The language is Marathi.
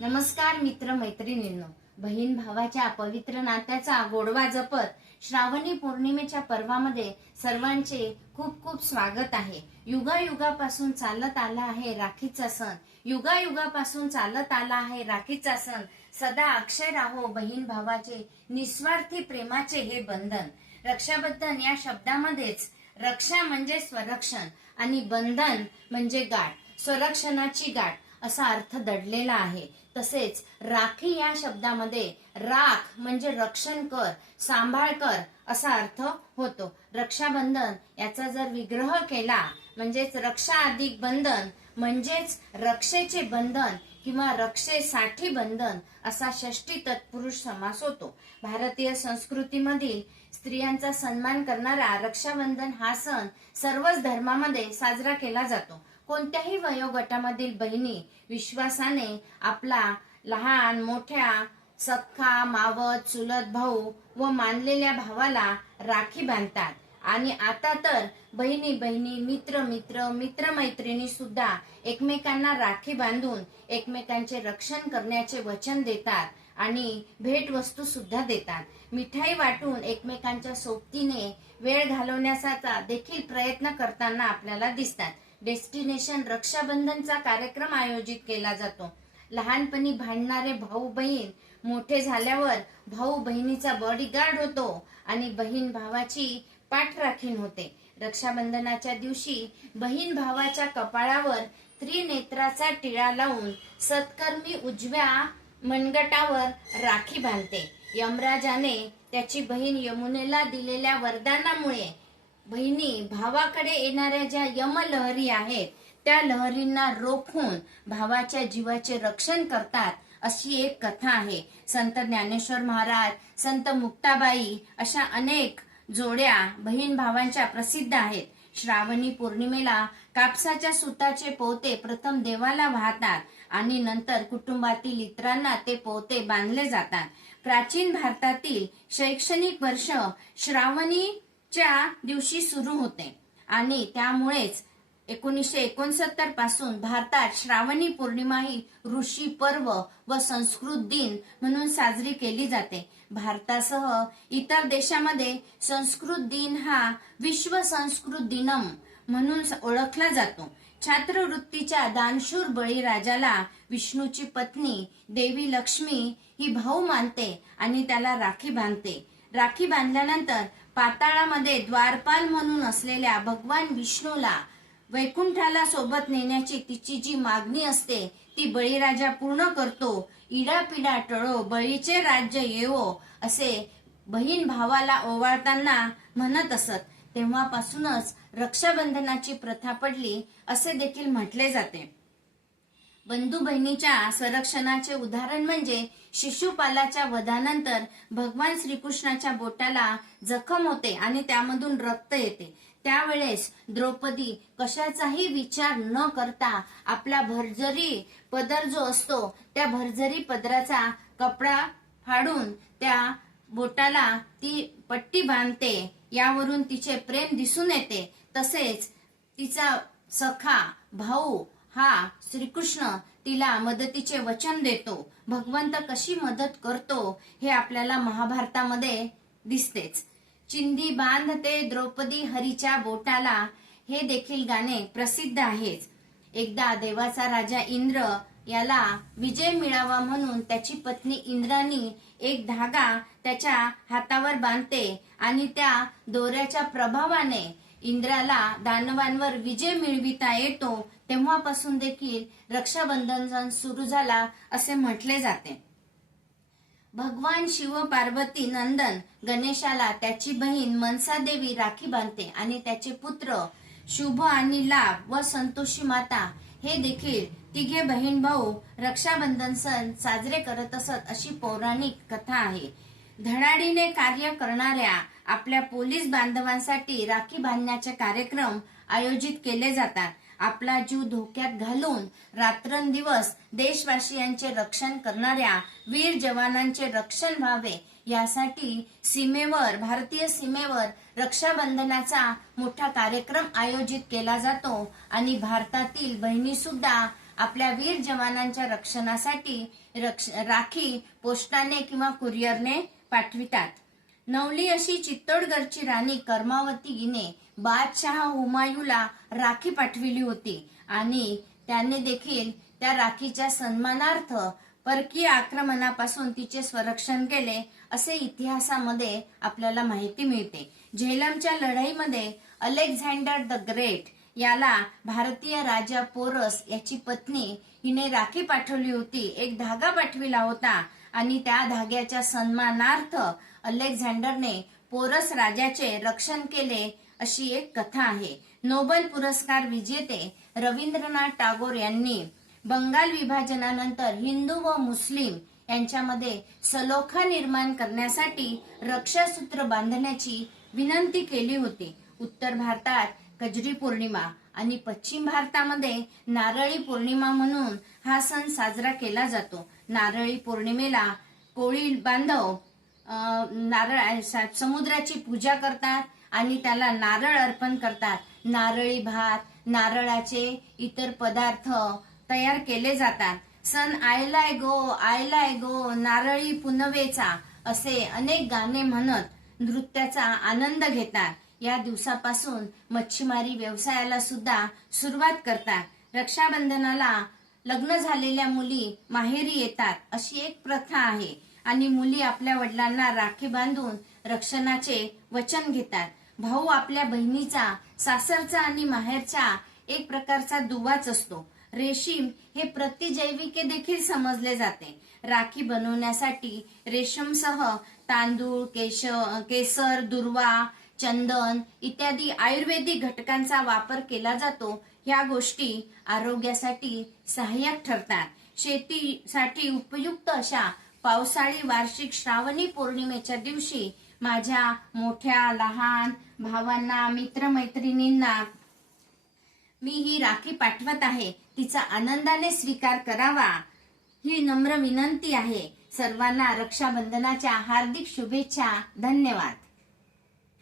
नमस्कार मित्र मैत्रिणींनो. बहीण भावाच्या पवित्र नात्याचा गोडवा जपत श्रावणी पौर्णिमेच्या पर्वामध्ये सर्वांचे खूप खूप स्वागत आहे. युगायुगापासून चालत आला आहे राखीचा सण. युगायुगापासून चालत आला आहे राखीचा सण. सदा अक्षय राहो बहीण भावाचे निस्वार्थी प्रेमाचे हे बंधन. रक्षाबंधन या शब्दामध्येच रक्षा म्हणजे स्वरक्षण आणि बंधन म्हणजे गाठ. स्वरक्षणाची गाठ. असा अर्थ दडलेला आहे. तसेच राखी या शब्दामध्ये राख म्हणजे रक्षण कर सांभाळ कर असा अर्थ होतो. रक्षाबंधन याचा जर विग्रह केला म्हणजेच रक्षा अधिक बंधन म्हणजेच रक्षेचे बंधन किंवा रक्षेसाठी बंधन असा षष्टी तत्पुरुष समास होतो. भारतीय संस्कृतीमधील स्त्रियांचा सन्मान करणारा रक्षाबंधन हा सण सर्वच धर्मामध्ये साजरा केला जातो. कोणत्याही वयोगटामधील बहिणी विश्वासाने आपला लहान मोठ्या सख्खा मावत चुलत भाऊ व मानलेल्या भावाला राखी बांधतात. आणि आता तर बहिणी बहिणी मित्र मित्र मित्र मैत्रिणी सुद्धा एकमेकांना राखी बांधून एकमेकांचे रक्षण करण्याचे वचन देतात आणि भेटवस्तू सुद्धा देतात. मिठाई वाटून एकमेकांच्या सोबतीने वेळ घालवण्याचा देखील प्रयत्न करताना आपल्याला दिसतात. डेस्टिनेशन रक्षाबंधनचा कार्यक्रम आयोजित केला जातो. लहानपणी भांडणारे भाऊ बहीण मोठे झाल्यावर भाऊ बहिणीचा बॉडीगार्ड होतो आणि बहीण भावाची पाठराखीण होते. रक्षाबंधनाच्या दिवशी बहीण भावाच्या कपाळावर त्रिनेत्राचा टिळा लावून सत्कर्मी उजव्या मनगटावर राखी बांधते. यमराजाने त्याची बहीण यमुनेला दिलेल्या वरदानामुळे बहिणी भावाकडे येणाऱ्या ज्या यमलहरी आहेत त्या लहरींना रोखून भावाच्या जीवाचे रक्षण करतात अशी एक कथा आहे. संत ज्ञानेश्वर महाराज संत मुक्ताबाई अशा अनेक जोड्या बहीण भावांच्या प्रसिद्ध आहेत. श्रावणी पौर्णिमेला कापसाच्या सुताचे पोते प्रथम देवाला वाहतात आणि नंतर कुटुंबातील इतरांना ते पोते बांधले जातात. प्राचीन भारतातील शैक्षणिक वर्ष श्रावणी च्या दिवशी सुरू होते. आणि त्यामुळेच एकोणीसशे एकोणसत्तरपासून भारतात श्रावणी पौर्णिमा ही ऋषी पर्व व संस्कृत दिन म्हणून साजरी केली जाते. भारतासह इतर देशामध्ये संस्कृत दिन हा विश्व संस्कृत दिनम म्हणून ओळखला जातो. छात्रवृत्तीच्या दानशूर बळीराजाला विष्णूची पत्नी देवी लक्ष्मी ही भाऊ मानते आणि त्याला राखी बांधते. राखी बांधल्यानंतर पाताळामध्ये द्वारपाल म्हणून असलेल्या भगवान विष्णूला वैकुंठाला सोबत नेण्याची तिची जी मागणी असते ती बळीराजा पूर्ण करतो. इडापिडा टळो बळीचे राज्य येवो असे बहीण भावाला ओवाळताना म्हणत असत. तेव्हापासूनच रक्षाबंधनाची प्रथा पडली असे देखील म्हटले जाते. बंधू बहिणीच्या संरक्षणाचे उदाहरण म्हणजे शिशुपालाच्या वधानंतर भगवान श्रीकृष्णाच्या बोटाला जखम होते आणि त्यामधून रक्त येते. त्यावेळेस द्रौपदी कशाचाही विचार न करता आपला भरजरी पदर जो असतो त्या भरजरी पदराचा कपडा फाडून त्या बोटाला ती पट्टी बांधते. यावरून तिचे प्रेम दिसून येते. तसेच तिचा सखा भाऊ हा श्रीकृष्ण तिला मदतीचे वचन देतो. भगवंत कशी मदत करतो हे आपल्याला महाभारतामध्ये दिसतेच. चिंदी बांधते द्रौपदी हरीच्या बोटाला हे देखील गाणे प्रसिद्ध आहेच. एकदा देवाचा राजा इंद्र याला विजय मिळावा म्हणून त्याची पत्नी इंद्राणी एक धागा त्याच्या हातावर बांधते आणि त्या दोऱ्याच्या प्रभावाने इंद्राला दानवांवर विजय मिळविता येतो तेव्हापासून देखील रक्षाबंधन सण सुरू झाला असे म्हटले जाते. भगवान शिव पार्वती नंदन गणेशाला त्याची बहीण मनसा देवी राखी बांधते आणि त्याचे पुत्र शुभ आणि लाभ व संतोषी माता हे देखील तिघे बहीण भाऊ रक्षाबंधन सण साजरे करत असत अशी पौराणिक कथा आहे. धडाडीने कार्य करणाऱ्या आपल्या पोलीस बांधवांसाठी राखी बांधण्याचे कार्यक्रम आयोजित केले जातात. आपला जीव धोक्यात घालून रात्रंदिवस देशवासियांचे रक्षण करणाऱ्या वीर जवानांचे रक्षण व्हावे यासाठी सीमेवर भारतीय सीमेवर रक्षाबंधनाचा मोठा कार्यक्रम आयोजित केला जातो आणि भारतातील बहिणी सुद्धा आपल्या वीर जवानांच्या रक्षणासाठी रक्ष राखी पोस्टाने किंवा कुरिअरने पाठवितात. नवली अशी चित्तोडगडची राणी कर्मावती हिने बादशहा हुमायूला राखी पाठविली होती आणि त्याने देखील त्या राखीच्या सन्मानार्थ परकीय आक्रमणापासून तिचे संरक्षण केले असे इतिहासामध्ये आपल्याला माहिती मिळते. झेलमच्या लढाईमध्ये अलेक्झांडर द ग्रेट याला भारतीय राजा पोरस याची पत्नी हिने राखी पाठवली होती. एक धागा पाठविला होता. आणि त्या धाग्याच्या सन्मानार्थ अलेक्झांडरने पोरस राजाचे रक्षण केले अशी एक कथा आहे. नोबेल पुरस्कार विजेते रवींद्रनाथ टागोर यांनी बंगाल विभाजनानंतर हिंदू व मुस्लिम यांच्यामध्ये सलोखा निर्माण करण्यासाठी रक्षासूत्र बांधण्याची विनंती केली होती. उत्तर भारतात कजरी पौर्णिमा आणि पश्चिम भारतामध्ये नारळी पौर्णिमा म्हणून हा सण साजरा केला जातो. नारळी पौर्णिमेला कोळी बांधव नारळ स- समुद्राची पूजा करतात आणि त्याला नारळ अर्पण करतात. नारळी भात नारळाचे इतर पदार्थ तयार केले जातात. सण आयलाय गो आयलाय गो नारळी पुनवेचा असे अनेक गाणे म्हणत नृत्याचा आनंद घेतात. या दिवसापासून मच्छीमारी व्यवसायाला सुद्धा सुरुवात करतात. रक्षाबंधनाला लग्न झालेल्या मुली माहेरी येतात अशी एक प्रथा आहे. आणि मुली आपल्या वडिलांना राखी बांधून रक्षणाचे वचन घेतात. भाऊ आपल्या बहिणीचा सासरचा आणि माहेरचा एक प्रकारचा दुवाच असतो. रेशीम हे प्रतिजैविके देखील समजले जाते. राखी बनवण्यासाठी रेशमसह तांदूळ केश केसर दुर्वा चंदन इत्यादी आयुर्वेदिक घटकांचा वापर केला जातो ह्या गोष्टी आरोग्यासाठी सहाय्यक ठरतात. शेतीसाठी उपयुक्त अशा पावसाळी वार्षिक श्रावणी पौर्णिमेच्या दिवशी माझ्या मोठ्या लहान भावांना मित्रमैत्रिणींना मी ही राखी पाठवत आहे. तिचा आनंदाने स्वीकार करावा. ही नम्र विनंती आहे. सर्वांना रक्षाबंधनाच्या हार्दिक शुभेच्छा. धन्यवाद.